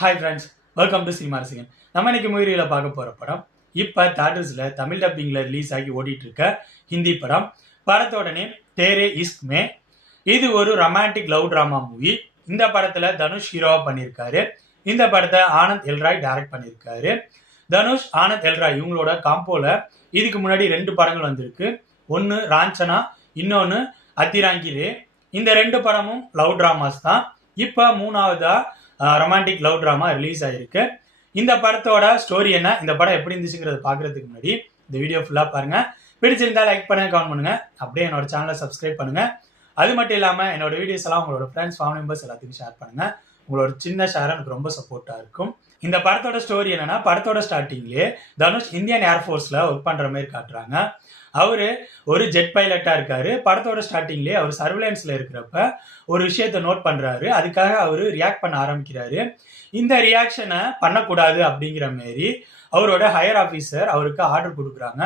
Hi friends welcome to cinema ரசிகன் நம்ம இன்னைக்கு மூவியில் பார்க்க போகிற படம் இப்போ தேட்டர்ஸில் தமிழ் டப்பிங்கில் ரிலீஸ் ஆகி ஓடிட்டு இருக்க ஹிந்தி படம். படத்தோட நேம் தேரே இஸ்க் மே. இது ஒரு ரொமான்டிக் லவ் ட்ராமா மூவி இந்த படத்தில் தனுஷ் ஹீரோவாக பண்ணியிருக்காரு இந்த படத்தை ஆனந்த் எல்ராய் டைரக்ட் பண்ணியிருக்காரு தனுஷ் ஆனந்த் எல்ராய் இவங்களோட காம்போவில் இதுக்கு முன்னாடி ரெண்டு படங்கள் வந்திருக்கு. ஒன்று ராஞ்சனா இன்னொன்று அத்திராங்கிரே. இந்த ரெண்டு படமும் லவ் ட்ராமாஸ் தான். இப்போ மூணாவதாக ரொமான்டிக் லவ் ட்ராமா ரிலீஸ் ஆயிருக்கு. இந்த படத்தோட ஸ்டோரி என்ன? இந்த படம் எப்படி இருந்துச்சுங்கிறத பார்க்கறதுக்கு முன்னாடி இந்த வீடியோ ஃபுல்லாக பாருங்கள் பிடிச்சிருந்தா லைக் பண்ணுங்க கமெண்ட் பண்ணுங்கள் அப்படியே என்னோட சேனலை சப்ஸ்கிரைப் பண்ணுங்கள் அது மட்டும் இல்லாமல் என்னோட வீடியோஸ் எல்லாம் உங்களோட ஃப்ரெண்ட்ஸ் ஃபேமிலி மெம்பர்ஸ் எல்லாத்துக்கும் ஷேர் பண்ணுங்கள் உங்களோட சின்ன ஷேர் எனக்கு ரொம்ப சப்போர்ட்டாக இருக்கும். இந்த படத்தோட ஸ்டோரி என்னன்னா படத்தோட ஸ்டார்டிங்லேயே தனுஷ் இந்தியன் ஏர்ஃபோர்ஸில் ஒர்க் பண்ணுற மாதிரி காட்டுறாங்க. அவர் ஒரு ஜெட் பைலட்டாக இருக்காரு. படத்தோட ஸ்டார்டிங்லேயே அவர் சர்வேலன்ஸில் இருக்கிறப்ப ஒரு விஷயத்தை நோட் பண்ணுறாரு அதுக்காக அவர் ரியாக்ட் பண்ண ஆரம்பிக்கிறாரு. இந்த ரியாக்ஷனை பண்ணக்கூடாது அப்படிங்கிற மாரி அவரோட ஹையர் ஆஃபீஸர் அவருக்கு ஆர்டர் கொடுக்குறாங்க.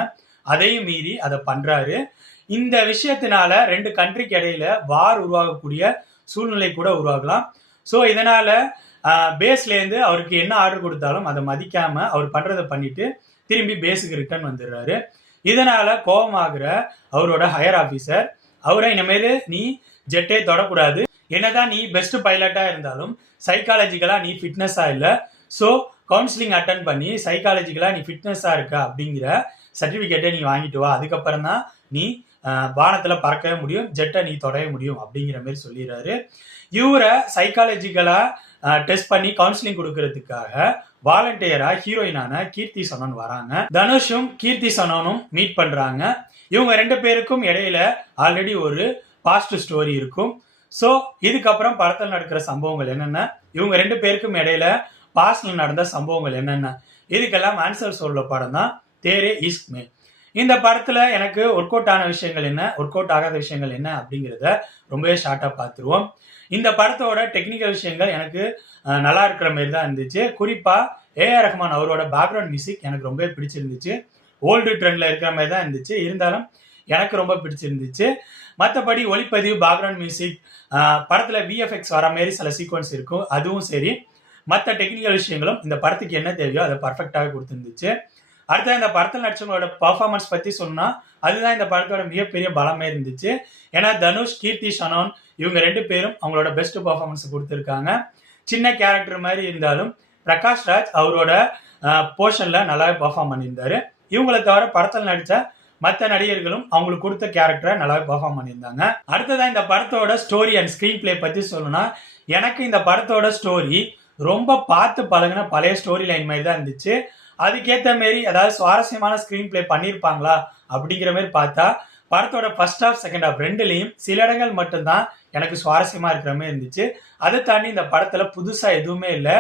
அதையும் மீறி அதை பண்ணுறாரு இந்த விஷயத்தினால ரெண்டு கண்ட்ரிக்கு இடையில வார் உருவாகக்கூடிய சூழ்நிலை கூட உருவாகலாம். ஸோ இதனால பேஸ்லேருந்து அவருக்கு என்ன ஆர்டர் கொடுத்தாலும் அதை மதிக்காம அவர் பண்றதை பண்ணிட்டு திரும்பி பேஸுக்கு ரிட்டர்ன் வந்துடுறாரு. இதனால கோபமாகிற அவரோட ஹையர் ஆஃபீஸர் அவரை இனிமேல் நீ ஜெட்டே தொடக்கூடாது. என்னதான் நீ பெஸ்ட் பைலட்டா இருந்தாலும் சைக்காலஜிக்கலா நீ ஃபிட்னஸா இல்லை. ஸோ கவுன்சிலிங் அட்டன் பண்ணி சைக்காலஜிக்கலா நீ ஃபிட்னஸா இருக்க அப்படிங்கிற சர்டிஃபிகேட்டை நீ வாங்கிட்டு வா. அதுக்கப்புறம் தான் நீ வானத்தில் பறக்கவே முடியும் ஜெட்டை நீ தொடைய முடியும் அப்படிங்கிற மாதிரி சொல்லிடுறாரு. இவரை சைக்காலஜிக்கலாக டெஸ்ட் பண்ணி கவுன்சிலிங் கொடுக்கறதுக்காக வாலண்டியரா ஹீரோயினான கீர்த்தி சனன் வராங்க. தனுஷும் கீர்த்தி சனனும் மீட் பண்றாங்க. இவங்க ரெண்டு பேருக்கும் இடையில ஆல்ரெடி ஒரு பாஸ்ட் ஸ்டோரி இருக்கும். ஸோ இதுக்கப்புறம் படத்தில் நடக்கிற சம்பவங்கள் என்னென்ன? இவங்க ரெண்டு பேருக்கும் இடையில பாஸ்ட்ல நடந்த சம்பவங்கள் என்னென்ன? இதுக்கெல்லாம் ஆன்சர் சொல்ல படம் தான் தேரே இஸ்க் மே. இந்த படத்துல எனக்கு ஒர்க் அவுட் ஆன விஷயங்கள் என்ன? ஒர்க் அவுட் ஆகாத விஷயங்கள் என்ன? அப்படிங்கிறத ரொம்பவே ஷார்ட்டாக பார்த்துருவோம். இந்த படத்தோட டெக்னிக்கல் விஷயங்கள் எனக்கு நல்லா இருக்கிற மாதிரி தான் இருந்துச்சு குறிப்பாக ஏஆர் ரஹ்மான் அவரோட பேக்ரவுண்ட் மியூசிக் எனக்கு ரொம்பவே பிடிச்சிருந்துச்சு. ஓல்டு ட்ரெண்டில் இருக்கிற மாதிரி தான் இருந்துச்சு. இருந்தாலும் எனக்கு ரொம்ப பிடிச்சிருந்துச்சு. மற்றபடி ஒளிப்பதிவு பேக்ரவுண்ட் மியூசிக் படத்தில் விஎஃப்எக்ஸ் வர மாதிரி சில சீக்வன்ஸ் இருக்கும். அதுவும் சரி. மற்ற டெக்னிக்கல் விஷயங்களும் இந்த படத்துக்கு என்ன தேவையோ அதை பர்ஃபெக்டாக கொடுத்துருந்துச்சு. அடுத்த இந்த படத்தில் நடிச்சவங்களோட பர்ஃபார்மன்ஸ் பற்றி சொன்னால் அதுதான் இந்த படத்தோட மிகப்பெரிய பலமே இருந்துச்சு. ஏன்னா தனுஷ் கீர்த்தி ஷனோன் இவங்க ரெண்டு பேரும் அவங்களோட பெஸ்ட் பர்ஃபார்மன்ஸ் கொடுத்துருக்காங்க. சின்ன கேரக்டர் மாதிரி இருந்தாலும் பிரகாஷ் ராஜ் அவரோட போர்ஷனில் நல்லாவே பர்ஃபார்ம் பண்ணியிருந்தாரு. இவங்களை தவிர படத்தில் நடித்த மற்ற நடிகர்களும் அவங்களுக்கு கொடுத்த கேரக்டரை நல்லாவே பெர்ஃபார்ம் பண்ணியிருந்தாங்க. அடுத்ததான் இந்த படத்தோட ஸ்டோரி அண்ட் ஸ்க்ரீன் பிளே பற்றி சொல்லணும்னா எனக்கு இந்த படத்தோட ஸ்டோரி ரொம்ப பார்த்து பழகின பழைய ஸ்டோரி லைன் மாதிரி தான் இருந்துச்சு. அதுக்கேற்ற மாரி அதாவது சுவாரஸ்யமான ஸ்க்ரீன் பிளே பண்ணியிருப்பாங்களா அப்படிங்கிற மாதிரி பார்த்தா படத்தோட ஃபர்ஸ்ட் ஹாஃப் செகண்ட் ஹாஃப் ரெண்டுலேயும் சில இடங்கள் மட்டும்தான் எனக்கு சுவாரஸ்யமாக இருக்கிற மாதிரி இருந்துச்சு. அதை தாண்டி இந்த படத்தில் புதுசாக எதுவுமே இல்லை.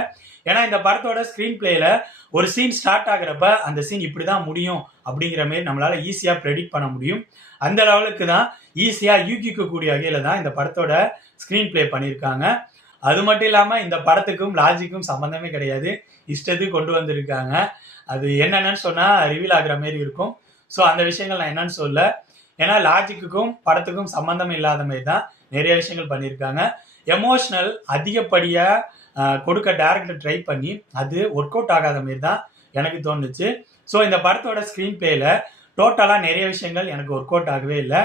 ஏன்னா இந்த படத்தோட ஸ்க்ரீன் பிளேயில் ஒரு சீன் ஸ்டார்ட் ஆகிறப்ப அந்த சீன் இப்படி தான் முடியும் அப்படிங்கிற மாதிரி நம்மளால் ஈஸியாக ப்ரெடிக்ட் பண்ண முடியும். அந்த லெவலுக்கு தான் ஈஸியாக யூகிக்கக்கூடிய வகையில் தான் இந்த படத்தோட ஸ்க்ரீன் பிளே பண்ணியிருக்காங்க அது மட்டும் இல்லாமல் இந்த படத்துக்கும் லாஜிக்கும் சம்மந்தமே கிடையாது. இஷ்டத்துக்கு கொண்டு வந்திருக்காங்க. அது என்னென்னு சொன்னால் ரிவீல் ஆகுற மாதிரி இருக்கும். ஸோ அந்த விஷயங்கள் நான் என்னன்னு சொல்ல ஏன்னா லாஜிக்குக்கும் படத்துக்கும் சம்மந்தம் இல்லாத மாதிரி தான் நிறைய விஷயங்கள் பண்ணியிருக்காங்க. எமோஷ்னல் அதிகப்படியாக கொடுக்க டேரக்டர் ட்ரை பண்ணி அது ஒர்க் அவுட் ஆகாத மாதிரி தான் எனக்கு தோணுச்சு. ஸோ இந்த படத்தோட ஸ்க்ரீன் பிளேல டோட்டலாக நிறைய விஷயங்கள் எனக்கு ஒர்க் அவுட் ஆகவே இல்லை.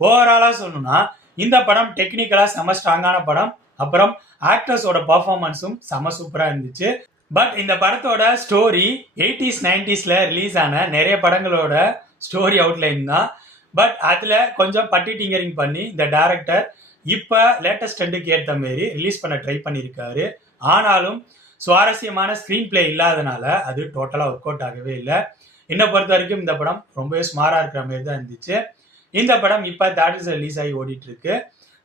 ஓவராலாக சொல்லணும்னா இந்த படம் டெக்னிக்கலாக செம ஸ்ட்ராங்கான படம். அப்புறம் ஆக்டர்ஸோட பர்ஃபார்மன்ஸும் செம சூப்பராக இருந்துச்சு. பட் இந்த படத்தோட ஸ்டோரி எயிட்டிஸ் நைன்டிஸில் ரிலீஸ் ஆன நிறைய படங்களோட ஸ்டோரி அவுட்லைன் தான். பட் அதில் கொஞ்சம் பட்டி டிங்கரிங் பண்ணி இந்த டேரக்டர் இப்போ லேட்டஸ்ட் ட்ரெண்டுக்கு ஏற்ற மாரி ரிலீஸ் பண்ண ட்ரை பண்ணியிருக்காரு ஆனாலும் சுவாரஸ்யமான ஸ்க்ரீன் பிளே இல்லாதனால அது டோட்டலாக ஒர்க் அவுட் ஆகவே இல்லை. என்னை பொறுத்த வரைக்கும் இந்த படம் ரொம்பவே ஸ்மாராக இருக்கிற மாதிரி தான் இருந்துச்சு. இந்த படம் இப்போ தேட்டர்ஸ் ரிலீஸ் ஆகி ஓடிட்டு இருக்கு.